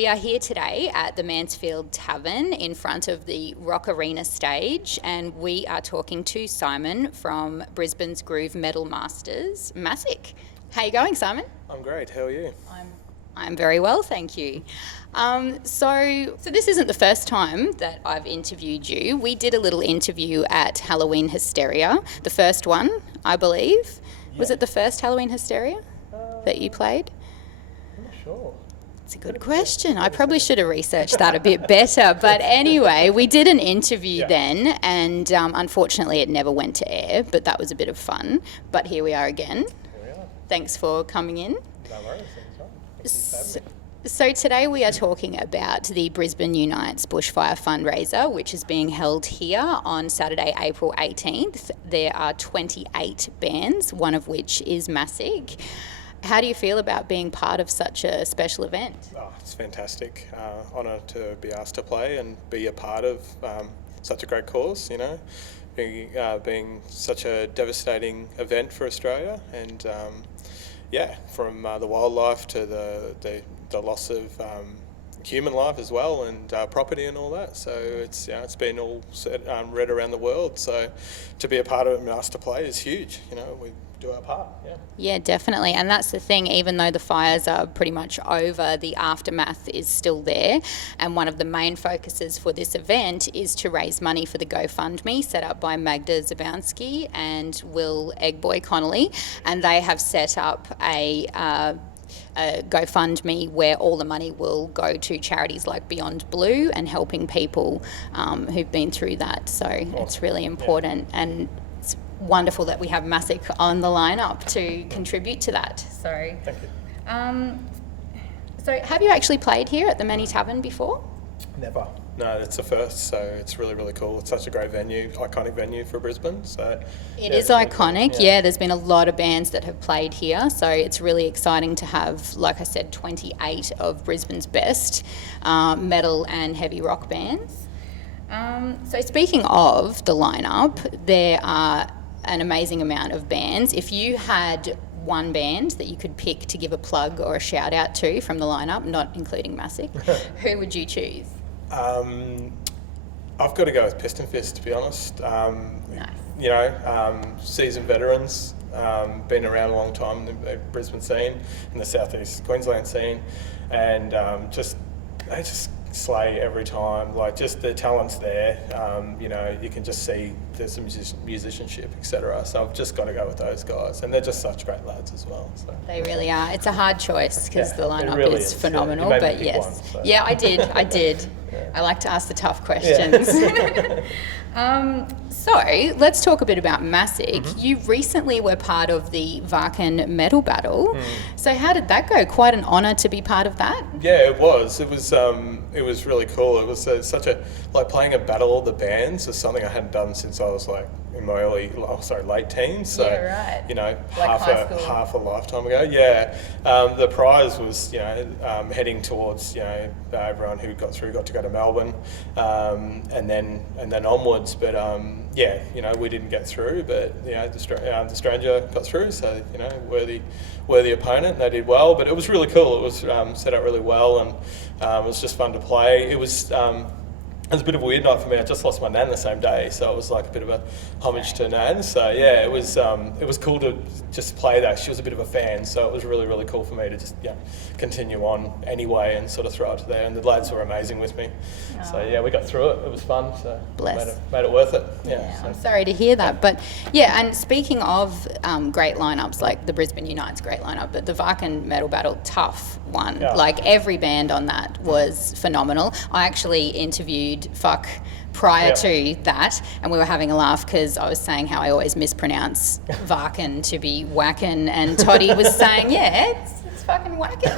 We are here today at the Mansfield Tavern in front of the Rock Arena stage, and we are talking to Simon from Brisbane's Groove Metal Masters, Massic. How are you going, Simon? I'm great. How are you? I'm very well, thank you. So this isn't the first time that I've interviewed you. We did a little interview at Halloween Hysteria, the first one, I believe. Yeah. Was it the first Halloween Hysteria that you played? I'm not sure. It's a good question. I probably should have researched that a bit better. But anyway, we did an interview then, and unfortunately it never went to air, but that was a bit of fun. But here we are again. Here we are. Thanks for coming in. No worries. So today we are talking about the Brisbane Unites Bushfire Fundraiser, which is being held here on Saturday, April 18th. There are 28 bands, one of which is Massic. How do you feel about being part of such a special event? Oh, it's fantastic. Honour to be asked to play and be a part of such a great cause, you know, being such a devastating event for Australia, and from the wildlife to the loss of human life as well, and property and all that. So it's been all read around the world. So to be a part of it and asked to play is huge. You know, we do our part. Yeah, definitely. And that's the thing, even though the fires are pretty much over, the aftermath is still there. And one of the main focuses for this event is to raise money for the GoFundMe set up by Magda Zabowski and Will Eggboy Connolly. And they have set up a GoFundMe where all the money will go to charities like Beyond Blue and helping people who've been through that. So it's really important, and it's wonderful that we have Massic on the lineup to contribute to that. So, thank you. So have you actually played here at the Manny Tavern before? Never. No, it's the first, so it's really, really cool. It's such a great venue, iconic venue for Brisbane. So it is iconic, yeah. There's been a lot of bands that have played here, so it's really exciting to have, like I said, 28 of Brisbane's best metal and heavy rock bands. So speaking of the lineup, there are an amazing amount of bands. If you had one band that you could pick to give a plug or a shout out to from the lineup, not including Massic, who would you choose? I've got to go with Piston Fist, to be honest. Nice. You know, seasoned veterans, been around a long time in the Brisbane scene, in the southeast Queensland scene, and they just slay every time. Like, just the talent's there. You know, you can just see there's some musicianship, etc. So I've just got to go with those guys, and they're just such great lads as well. So. They really are. It's a hard choice because the lineup really is phenomenal. Yeah. But yes, one, so. Yeah, I did. Yeah. I like to ask the tough questions. Yeah. So let's talk a bit about Massic. Mm-hmm. You recently were part of the Varken Metal Battle. So how did that go? Quite an honour to be part of that. Yeah, it was. It was really cool. It was playing a battle of the bands is something I hadn't done since I was like in my late teens. So, right. You know, like half a lifetime ago. Yeah. The prize was, heading towards, everyone who got through got to go to Melbourne, and then onwards. But we didn't get through. But the stranger got through. So worthy opponent. They did well. But it was really cool. It was set up really well, and it was just fun to play. It was a bit of a weird night for me. I just lost my nan the same day, so it was like a bit of a homage to nan. So yeah, it was cool to just play that. She was a bit of a fan, so it was really, really cool for me to just continue on anyway and sort of throw it there. And the lads were amazing with me. Oh. So yeah, we got through it. It was fun. So made it worth it. Yeah. I'm sorry to hear that, but yeah. And speaking of great lineups, like the Brisbane Unites great lineup, but the Varken Metal Battle, tough one. Yeah. Like every band on that was phenomenal. I actually interviewed Fuck prior to that, and we were having a laugh because I was saying how I always mispronounce Varken to be Wacken, and Toddy was saying, it's fucking Wacken.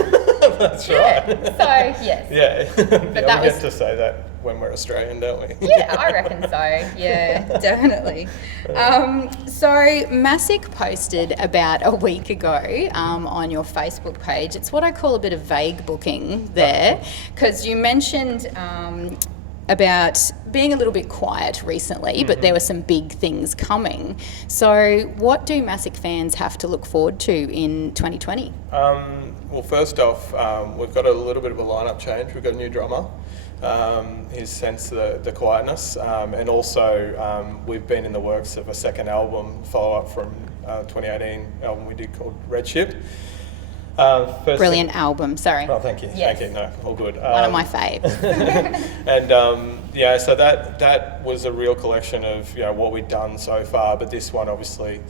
That's right. So yes. Yeah. But we get to say that when we're Australian, don't we? Yeah, I reckon so. Yeah, definitely. So Massic posted about a week ago on your Facebook page. It's what I call a bit of vague booking there, because you mentioned about being a little bit quiet recently, but there were some big things coming. So what do Massic fans have to look forward to in 2020? Well, first off, we've got a little bit of a lineup change. We've got a new drummer. He's sensed the quietness, and also we've been in the works of a second album, follow-up from 2018 album we did called Red Ship. Brilliant album, sorry. Oh, thank you. Yes. Thank you. No, all good. One of my faves. And so that was a real collection of what we'd done so far. But this one, obviously,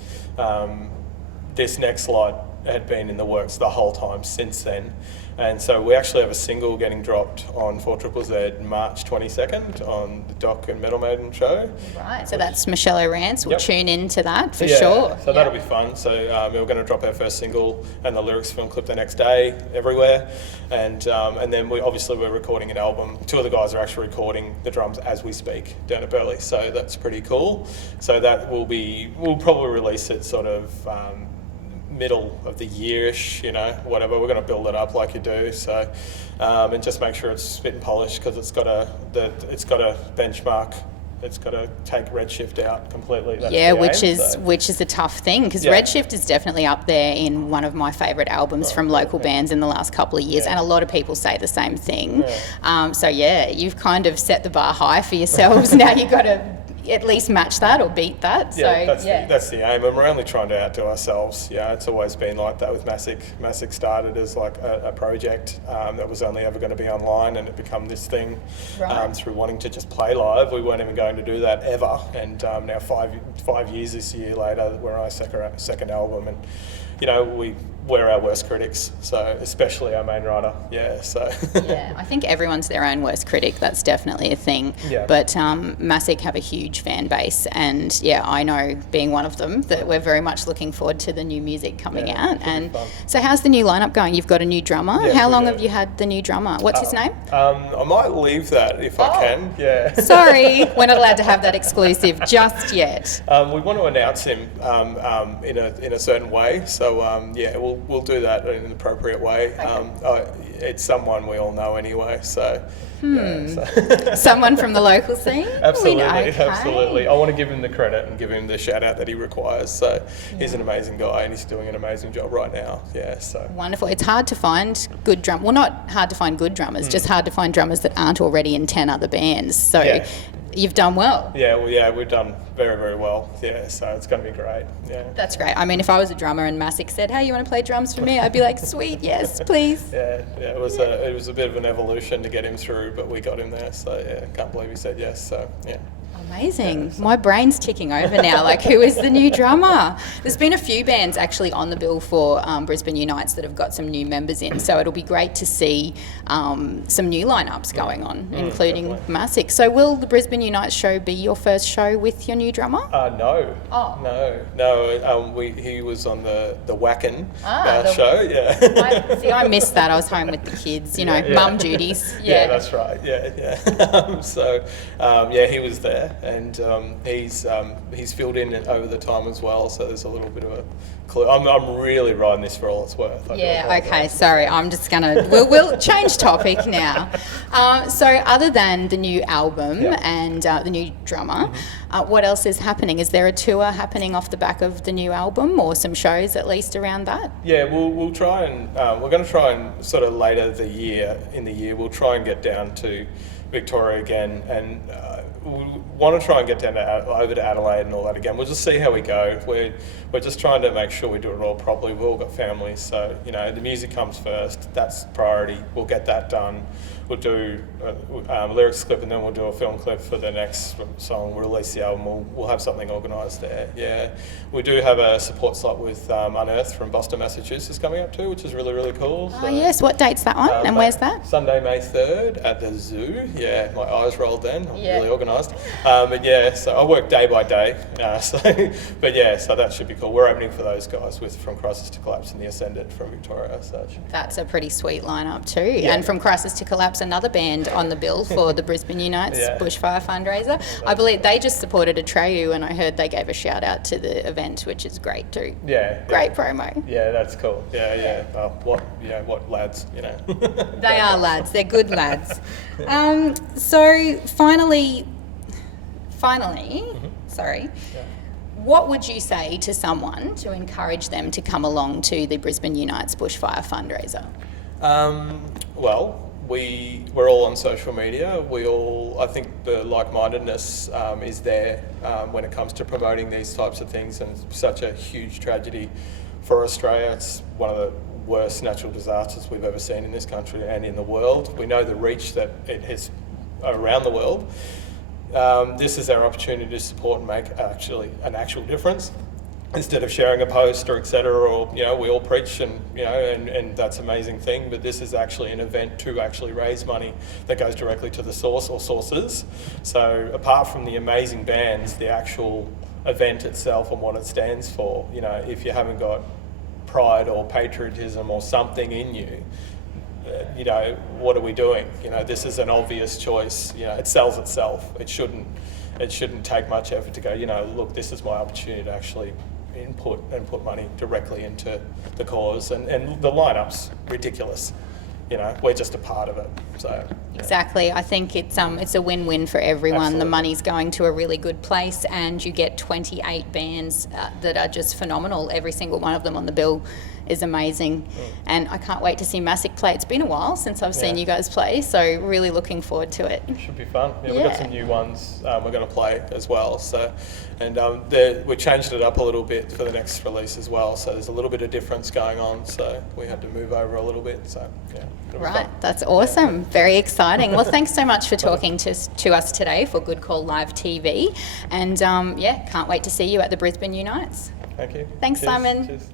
this next lot had been in the works the whole time since then. And so we actually have a single getting dropped on 4ZZZ March 22nd on the Doc and Metal Maiden show. Right, so that's Michelle O'Rance. We'll tune into that for Yeah, sure. So that'll be fun. So we're going to drop our first single and the lyrics film clip the next day everywhere. And then we're recording an album. Two of the guys are actually recording the drums as we speak down at Burleigh. So that's pretty cool. So that we'll probably release it sort of middle of the year-ish, whatever. We're going to build it up like you do. So, and just make sure it's fit and polished, because it's got a benchmark. It's got to take Redshift out completely. That's which is a tough thing, because Redshift is definitely up there in one of my favourite albums from local bands in the last couple of years, and a lot of people say the same thing. You've kind of set the bar high for yourselves. Now you've got to at least match that or beat that. That's the aim, and we're only trying to outdo ourselves. It's always been like that with Massic. Massic started as like a project that was only ever going to be online, and it become this thing through wanting to just play live. We weren't even going to do that ever, and now 5 years this year later, we're on our second album, and we're our worst critics, so especially our main writer. I think everyone's their own worst critic. That's definitely a thing. But Massic have a huge fan base, and I know, being one of them, that we're very much looking forward to the new music coming out. And so how's the new lineup going? You've got a new drummer. How long have you had the new drummer? What's his name? I might leave that if I can. Sorry, we're not allowed to have that exclusive just yet. We want to announce him in a certain way, so we'll do that in an appropriate way. It's someone we all know anyway, so. Someone from the local scene? Absolutely. I want to give him the credit and give him the shout out that he requires. So he's an amazing guy, and he's doing an amazing job right now. Wonderful. It's hard to find good not hard to find good drummers, just hard to find drummers that aren't already in 10 other bands. So you've done well. We've done very, very well. So it's going to be great. That's great. I mean, if I was a drummer and Massic said, "Hey, you want to play drums for me?" I'd be like, "Sweet, yes, please." It was a bit of an evolution to get him through, but we got him there. So can't believe he said yes. So Amazing. My brain's ticking over now. Like, who is the new drummer? There's been a few bands actually on the bill for Brisbane Unites that have got some new members in, so it'll be great to see some new lineups going on, including definitely. Massic. So will the Brisbane Unites show be your first show with your new drummer? No. No. He was on the Wacken show. I missed that. I was home with the kids, mum duties. That's right. So he was there, and he's filled in over the time as well. So there's a little bit of a clue. I'm really riding this for all it's worth. Okay. Sorry. I'm just gonna. We'll change topic now. So other than the new album and the new drummer, what else is happening? Is there a tour happening off the back of the new album, or some shows at least around that? We'll try and we're going to try and sort of later in the year we'll try and get down to Victoria again, and we want to try and get down over to Adelaide and all that again. We'll just see how we go. We're just trying to make sure we do it all properly. We've all got families, so the music comes first. That's priority. We'll get that done. We'll do a lyrics clip, and then we'll do a film clip for the next song. We'll release the album. We'll have something organised there. We do have a support slot with Unearthed from Boston, Massachusetts coming up too, which is really, really cool. So, yes. What date's that one, and where's that? Sunday, May 3rd at the Zoo. My eyes rolled then. I'm really organised. organised. But yeah, so I work day by day. So that should be cool. We're opening for those guys from Crisis to Collapse and the Ascendant from Victoria. So that's a pretty sweet lineup too. Yeah. And from Crisis to Collapse, another band on the bill for the Brisbane Unites Bushfire Fundraiser. I believe they just supported Atreyu, and I heard they gave a shout out to the event, which is great too. Yeah. Great promo. Yeah, that's cool. Yeah. What lads, you know. They are lads. They're good lads. So finally, sorry. Yeah. What would you say to someone to encourage them to come along to the Brisbane Unites Bushfire Fundraiser? Well, we're all on social media. I think the like-mindedness is there when it comes to promoting these types of things, and it's such a huge tragedy for Australia. It's one of the worst natural disasters we've ever seen in this country and in the world. We know the reach that it has around the world. This is our opportunity to support and make an actual difference, instead of sharing a post or etc. Or we all preach and that's an amazing thing, but this is actually an event to actually raise money that goes directly to the source or sources. So apart from the amazing bands, the actual event itself and what it stands for, if you haven't got pride or patriotism or something in you, what are we doing? This is an obvious choice. It sells itself. It shouldn't take much effort to go, look, this is my opportunity to actually input and put money directly into the cause, and the lineup's ridiculous. We're just a part of it. So yeah. Exactly. I think it's a win-win for everyone. Absolutely. The money's going to a really good place, and you get 28 bands that are just phenomenal. Every single one of them on the bill is amazing. And I can't wait to see Massic play. It's been a while since I've seen you guys play, so really looking forward to it. Should be fun. Yeah, we've got some new ones we're going to play as well. So, and we changed it up a little bit for the next release as well. So there's a little bit of difference going on. So we had to move over a little bit. So yeah. Right, that's awesome. Yeah. Very exciting. Well, thanks so much for talking to us today for Good Call Live TV. And can't wait to see you at the Brisbane Unites. Thank you. Thanks, Cheers. Simon. Cheers.